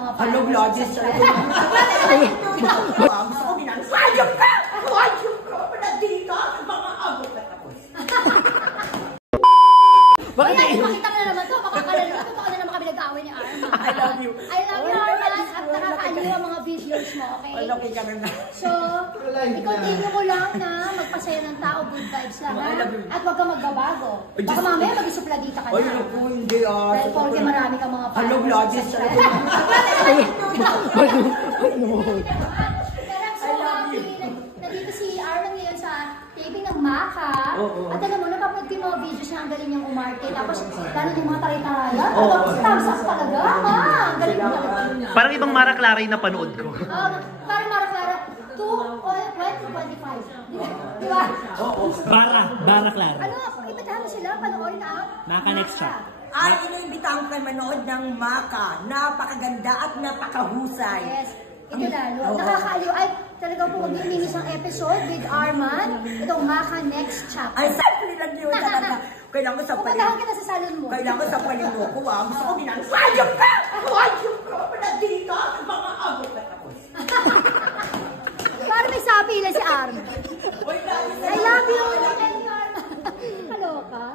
mga Hello, Gladys. Gusto ko binasayang ka! Hayop ka! Panandito! Mga abot na tapos. Bakit makita ka na naman to, makakalala ka, totoo na naman kami nag-aaway ni Arman. I love you. I love you, Arman, at nakakaaliw ang mga videos mo, okay? Malaki ka na. So, i-continue ko lang na magpasaya ng tao, good vibes lang, ha? At huwag ka magbabago. Baka mamaya mag-isupladita ka na. Ay, naku, hindi ah. Dahil porque marami kang mga Hello, Gladys. So, happy. Nandito si Arman ngayon sa taping ng Maka. At alam mo, napapanood ko yung mga videos niya, ang galing niyang umarte. Tapos, lalo yung mga taray-taraya. Thumbs up talaga, ha? Ang galing mo talaga. Parang ibang Mara Clara yung napanood ko. Parang Mara Clara, 2025. Di ba? Bara Clara. Ano, ibitahan mo sila, panoorin ang Maka next shot. Ay, iniimbitahan kayo manood ng Maka. Napakaganda at napakahusay. Yes. Ito lalo. Nakakaaliw. Ay, talagang po mag-iinis ang episode with Arman. Itong Maka next chapter. Ay, simple lang yun talaga. Kailangan ko sa Pupuntahan ka na sa salon mo. Kailangan ko sa palino ko, ah. Gusto ko binasayang ka! Hayop ka! Panandito! Mga abot na tapos. Parang may sapi lang si Arman. I love you! Kaloka.